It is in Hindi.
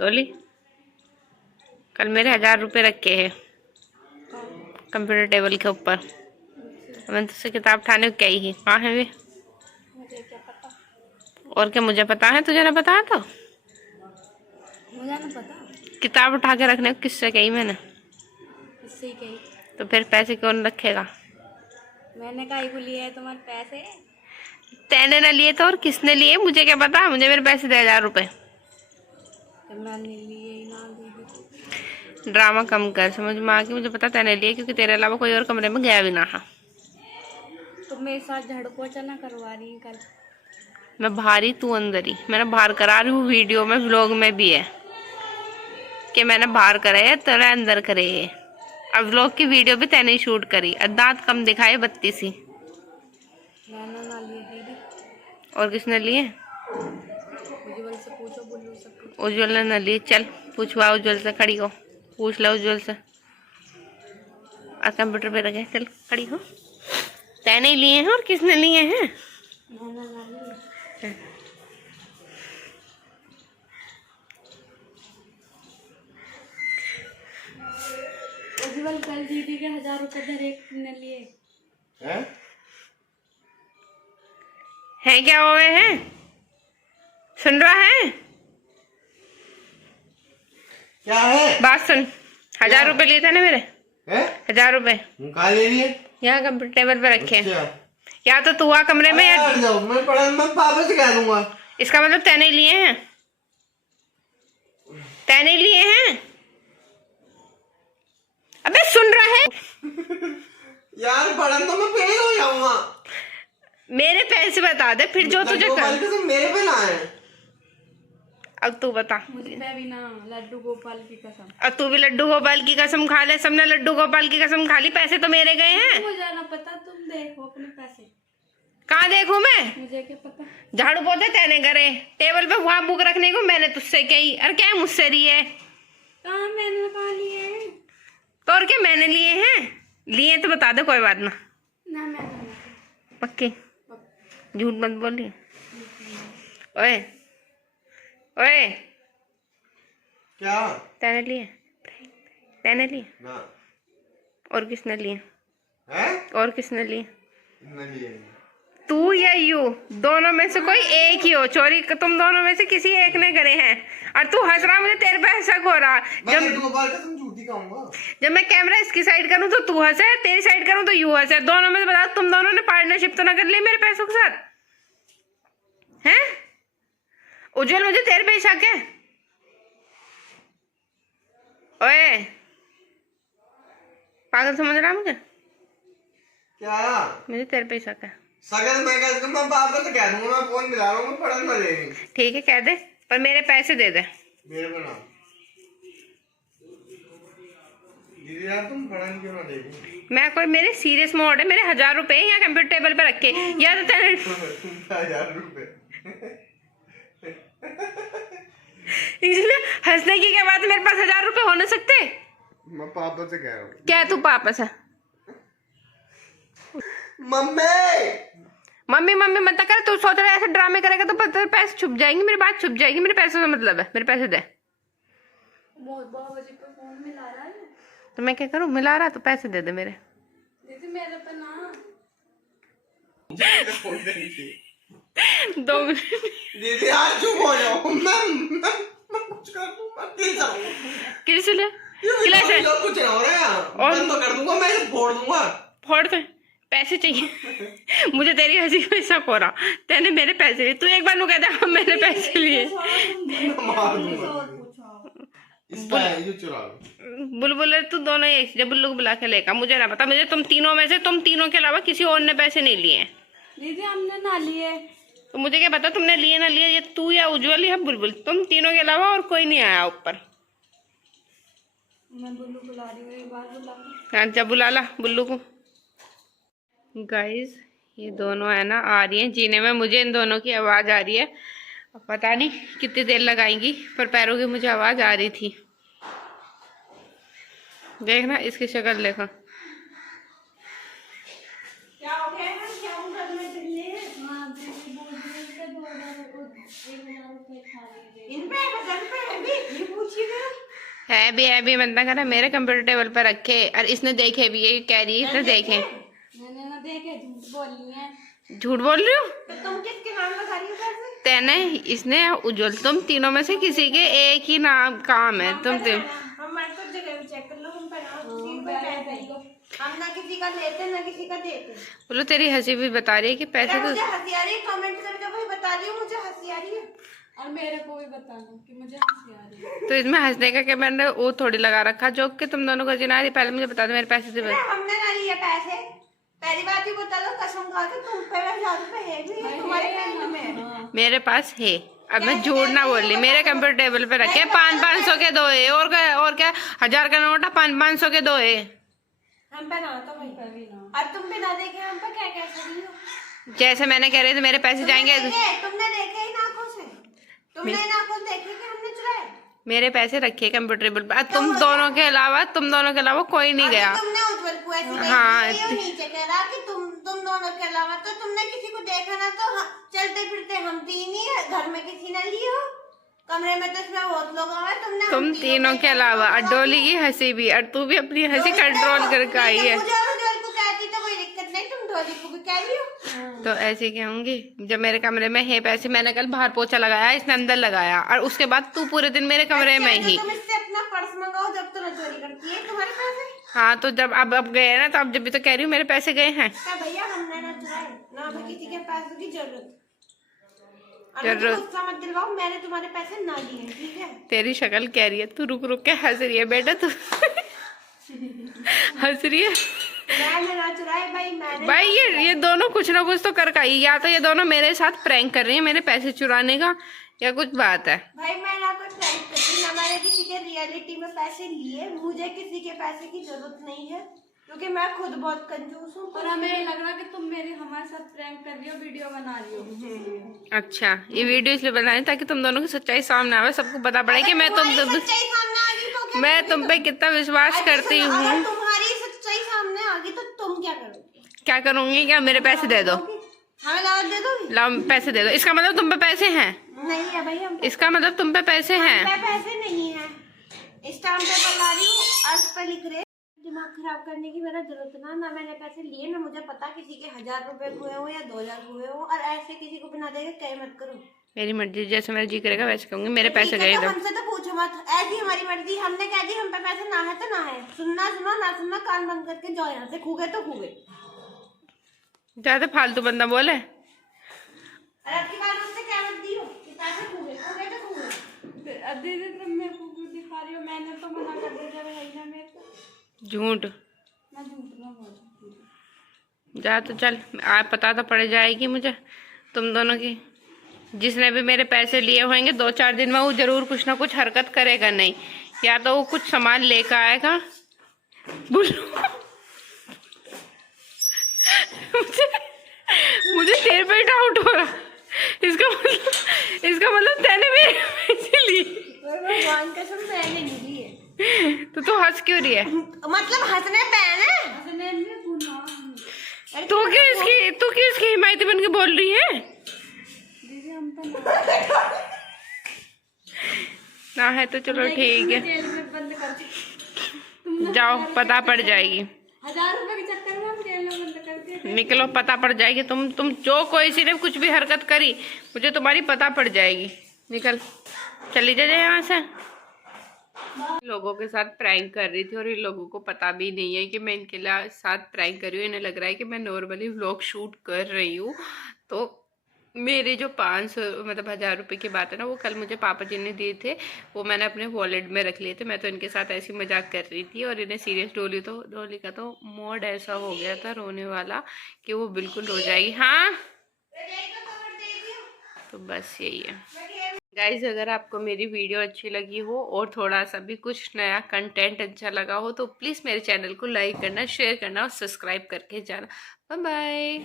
डोली, कल मेरे 1000 रुपये रखे हैं कंप्यूटर टेबल के ऊपर। मैंने तुझसे किताब उठाने को कही ही, कहाँ है वे? मुझे क्या पता। और क्या मुझे पता है, तुझे ना पता है? तो मुझे ना पता, किताब उठा के रखने को किससे कही मैंने? इससे ही कही। तो फिर पैसे कौन रखेगा? मैंने काहे को लिए है तुम्हारे पैसे? तैने ना लिए तो और किसने लिए? मुझे क्या पता, मुझे मेरे पैसे दे 1000 रुपये। जब मैंने लिए ही ना दीदी। ड्रामा कम कर, समझ में आ गई? मुझे पता तैने लिए, क्योंकि तेरे अलावा कोई और कमरे में गया भी ना था। तुम मेरे साथ झाड़ू पोछा ना करवा रही कल? मैं बाहर ही, तू अंदर ही। मैंने बाहर करा रही हूँ, वीडियो में व्लॉग में भी है कि मैंने बाहर करे है, तेरे अंदर करे है। अब व्लॉग की वीडियो भी तैने ही शूट करी। दांत कम दिखाए, बत्ती सी। मैंने ना लिए दीदी। और किसने लिए? उज्जवल से पूछो, बुल्लू से पूछो। उज्जवल ने न लिए। चल पूछवा उज्जवल से, खड़ी हो, पूछ लो उज्जवल से। और कंप्यूटर पे रखे, चल खड़ी हो। तैने ही लिए हैं और किसने लिए हैं? मैंने ना लिए। उज्जवल कल दीदी के 1000 रुपए डायरेक्ट ने लिए हैं? क्या हुए हैं? सुन रहा है? क्या है? बात सुन। 1000 रुपए लिए थे ना मेरे? 1000 रुपए कहाँ ले लिए? यहाँ कंप्यूटर टेबल पे रखे हैं। अच्छा। या तो तू आ कमरे में, या मैं पापा से कह दूंगा। इसका मतलब तैने ही लिए हैं। तैने ही लिए हैं। अबे सुन रहा है? यार पढ़न तो मैं फेल हो जाऊंगा। मेरे पैसे बता दे फिर, जो तुझे कर। मेरे पे ना है। अब तू बता। मुझे पे भी ना, लड्डू गोपाल की कसम। अब तू भी लड्डू गोपाल की कसम खा ले। सबने लड्डू गोपाल की कसम खा ली, पैसे तो मेरे गए हैं। मुझे ना पता, तुम देखो अपने पैसे। कहाँ देखूं मैं? मुझे क्या पता। झाड़ू पोछे तैने करे, टेबल पे वहां बुक रखने को मैंने तुझसे कही। अरे क्या मुझसे रही है? कहाँ मैंने कहाँ लिए हैं? तो और क्या मैंने लिए हैं? लिए तो बता दे, कोई बात ना। ना मैंने नहीं। पक्की? झूठ मत बोलिए। ओए ओए, क्या? तैने लिए? तैने लिए? ना। और किसने लिए? है? और किसने लिए? नहीं लिए। तू या यू, दोनों में से कोई एक ही हो। चोरी तुम दोनों में से किसी एक ने करे हैं। और तू हंस रहा, मुझे तेरे पे शक हो रहा। जब मैं कैमरा इसकी साइड करूं तो तू हंसे, तेरी साइड करूं तो यू हंसे। दोनों में से बता, तुम दोनों ने पार्टनरशिप तो ना कर ली मेरे पैसों के साथ? हैं उज्जवल, मुझे तेरे पे शक है। ओए पागल समझ रहा मुझे? क्या? मुझे तेरे पे शक है। सगल मैं पापा से कह दूंगा। मैं फोन मिला रहा हूँ, पढ़न ना ले। ठीक है कह दे, पर मेरे पैसे दे दे। मेरे को ना दीदी यार, तुम पढ़न क्यों ना देखो? मैं कोई, मेरे सीरियस मोड है। मेरे 1000 रुपए यहाँ कंप्यूटर टेबल पे रखे, या तो तेरे 1000 रुपए। इसलिए हंसने की क्या बात है? मेरे पास 1000 रुपए हो ना सकते? मैं पापा से कह रहा हूँ। क्या तू पापा से? मम्मी मम्मी मत कर। तू सोच रहा है ऐसे ड्रामे करेगा तो तेरे पैसे छुप जाएंगे, मेरी बात छुप जाएगी। मेरे पैसों से मतलब है, मेरे पैसे दे। बाबा जी पे फोन मिला रहा है। तो मैं क्या करूं? मिला रहा तो पैसे दे दे मेरे। दीदी मेरे पे ना। 2 मिनट। दीदी यार चुप हो जाओ। मैं कुछ कर दूंगा, प्लीज करो। किसी ले कुछ ना हो रहा है। बंद तो कर दूंगा, मैं इसे फोड़ दूंगा। फोड़ दे, पैसे चाहिए। मुझे तेरी हंसी पे शक हो रहा। तेने मेरे पैसे लिए, तू एक बार नु कहता हाँ मैंने पैसे लिए। मार दूंगा। बुलबुल तू दोनों एक, जब बुल्लू को बुला के लेगा। मुझे ना पता, मुझे तुम तीनों में से, तुम तीनों के अलावा किसी और ने पैसे नहीं लिए। दीदी हमने ना लिए। तो मुझे क्या पता तुमने लिए ना लिए? ये तू या उज्जवल या बुलबुल, तुम तीनों के अलावा और कोई नहीं आया ऊपर। मैं बुल्लू बुला रही हूँ, एक बार बुला। हाँ जब बुला ला बुल्लू को। गाइस ये दोनों है ना आ रही हैं जीने में, मुझे इन दोनों की आवाज़ आ रही है। अब पता नहीं कितनी देर लगाएंगी, पर पैरों की मुझे आवाज़ आ रही थी। देखना इसकी शक्ल देखो। क्या हो गया? क्या इन पे है भी बंदा कह रहा मेरे कंप्यूटर टेबल पर रखे, और इसने देखे भी, ये कह रही है इसने देखे। मैंने ना देखे, झूठ बोलनी है। झूठ बोल रही हो तो तुम किसके नाम लगा रही हो पैसे? तेने, इसने, उज्जवल, तुम तीनों में से किसी के एक ही नाम काम है। तुम हम सब जगह भी चेक कर लो, हम हम ना किसी का लेते ना किसी का देते। बोलो, तेरी हंसी भी बता रही है कि पैसे तो मुझे हंसी आ रही है, कमेंट करके भाई बता रही हूँ मुझे हंसी आ रही है, और मेरे को भी बता दो कि मुझे हंसी आ रही है। तो इसमें हंसने का क्या, मैंने वो थोड़ी लगा रखा जोक कि तुम दोनों को जिना रही। पहले मुझे बता दो मेरे पैसे से। हमने ना लिए पैसे, पहली बात ही बता दो, कसम खा के तुम पे 1000 रुपए है भी तुम्हारे बैंक में? मेरे पास है, अब मैं झूठ ना बोल रही। मेरे कंप्यूटर टेबल पे रखे 500 के 2 है, और क्या 1000 का नोट है, 500 के 2 है। हम पे ना तो भाई पे भी ना, और तुम पे ना देखे हम पे क्या कह सकती हो? जैसे मैंने कह रही थी मेरे पैसे जाएंगे। तुमने देखे ही ना आंखों से, तुमने इन आंखों से देखे कि हमने चुराए? मेरे पैसे रखे कंप्यूटर टेबल पर, तुम दोनों के अलावा कोई नहीं गया। तुमने उज्जवल को ऐसे हाँ, नीचे कह रहा कि तुम दोनों के अलावा तो तुमने किसी को देखा ना, तो चलते फिरते हम तीन ही है, घर में किसी ने ली हो, कमरे में तो इसमें बहुत लोग आए, तुम तीनों के अलावा। और डोली की हंसी भी, और तू भी अपनी हंसी कंट्रोल करके आई है। तो ऐसे कहूंगी, जब मेरे कमरे में है पैसे, मैंने कल बाहर पोछा लगाया, इसने अंदर लगाया, और उसके बाद तू पूरे दिन मेरे कमरे में ही। तुम इससे अपना पर्स मंगाओ, जब तो चोरी करती है तुम्हारे पैसे। हाँ, तो जब अब गए ना, तो अब जब भी तो कह रही हूँ मेरे पैसे गए हैं। भैया हमने ना चुराए ना, हमें किसी के पैसों की जरूरत मत दिलवाओ, मैंने तुम्हारे पैसे ना लिए, ठीक है? तेरी शक्ल कह रही है, तू रुक रुक के हंस रही है बेटा, तू हंस रही है। मैंने ना चुराए भाई ये दोनों कुछ ना कुछ तो कर का ही, या तो ये दोनों मेरे साथ प्रैंक कर रही है मेरे पैसे चुराने का, या कुछ बात है। भाई मैं ना कोई प्रैंक करती ना, मैंने किसी के रियलिटी में पैसे लिए, मुझे किसी के पैसे की जरूरत नहीं है, क्योंकि मैं खुद बहुत कंजूस हूँ। और हमें लग रहा कि तुम हमारे साथ प्रैंक कर रही हो, वीडियो बना रही हो। अच्छा, ये वीडियो इसलिए बनाई ताकि तुम दोनों की सच्चाई सामने आवे, सबको पता पड़े कि मैं तुम पे कितना विश्वास करती हूँ। तुम्हारी सच्चाई सामने आ गई तो तुम क्या करोगे? क्या करूंगी? क्या मेरे पैसे दे दो, हमें दावत दे दो। लाओ पैसे दे दो। इसका मतलब तुम पे पैसे हैं? नहीं है भाई, हम इसका मतलब तुम पे पैसे हैं? पैसे नहीं है, स्टाम्प पेपर ला रही हूँ, अर्ज पे लिख रहे। दिमाग खराब करने की मेरा जरूरत ना मैंने पैसे लिए ना, मुझे पता किसी के 1000 रुपए हुए हो या 2000 हुए हो, और ऐसे किसी को बिना देखे कह मत करो। मेरी मर्जी, जैसे मेरा जी करेगा वैसे कहूंगी। मेरे पैसे गए तो हमसे तो पूछो मत, ऐसी हमारी मर्जी, हमने कह दी हम पे पैसे ना है तो ना है, सुनना सुनो ना सुनना, कान बंद करके जाओ यहाँ से, खो गए तो खो गए। ज्यादा फालतू बंदा बोले। अरे आपकी बात मुझसे क्या मत दी हो कि पैसे खो गए तो खो गए। दीदी तुम मेरे को क्यों दिखा रही हो? मैंने तो मना कर दिया भाई ना, मेरे को झूठ, मैं झूठ ना बोल। जा तो चल, आज पता तो पड़ जाएगी मुझे तुम दोनों की। जिसने भी मेरे पैसे लिए होंगे 2-4 दिन में वो जरूर कुछ ना कुछ हरकत करेगा। नहीं, या तो वो कुछ सामान लेकर आएगा। मुझे तेरे पे डाउट हो रहा। इसका मतलब तैने मेरे पैसे लिए? भगवान कसम मैंने नहीं लिए। तो तू हंस क्यों रही है? मतलब हंसने पे है ना, हंसने में तू किसकी हिमायती बन के बोल रही है? दीदी हम तो ना है तो चलो ठीक है, जेल में बंद कर जाओ, पता पड़ जाएगी। 1000 रुपए के चक्कर में हम जेल में बंद कर दिए। निकलो, पता पड़ जाएगी। तुम जो कोई सिर्फ कुछ भी हरकत करी, मुझे तुम्हारी पता पड़ जाएगी। निकल, चली जा यहाँ से। लोगों के साथ प्रैंक कर रही थी, और इन लोगों को पता भी नहीं है कि मैं इनके साथ प्रैंक कर रही हूँ। इन्हें लग रहा है कि मैं नॉर्मली व्लॉग शूट कर रही हूँ। तो मेरे जो 500 मतलब 1000 रुपये की बात है ना, वो कल मुझे पापा जी ने दिए थे, वो मैंने अपने वॉलेट में रख लिए थे। मैं तो इनके साथ ऐसी मजाक कर रही थी, और इन्हें सीरियस डोली का तो मूड ऐसा हो गया था रोने वाला कि वो बिल्कुल रो जाएगी। हाँ, तो बस यही है गाइज। अगर आपको मेरी वीडियो अच्छी लगी हो और थोड़ा सा भी कुछ नया कंटेंट अच्छा लगा हो, तो प्लीज़ मेरे चैनल को लाइक करना, शेयर करना और सब्सक्राइब करके जाना। Bye bye.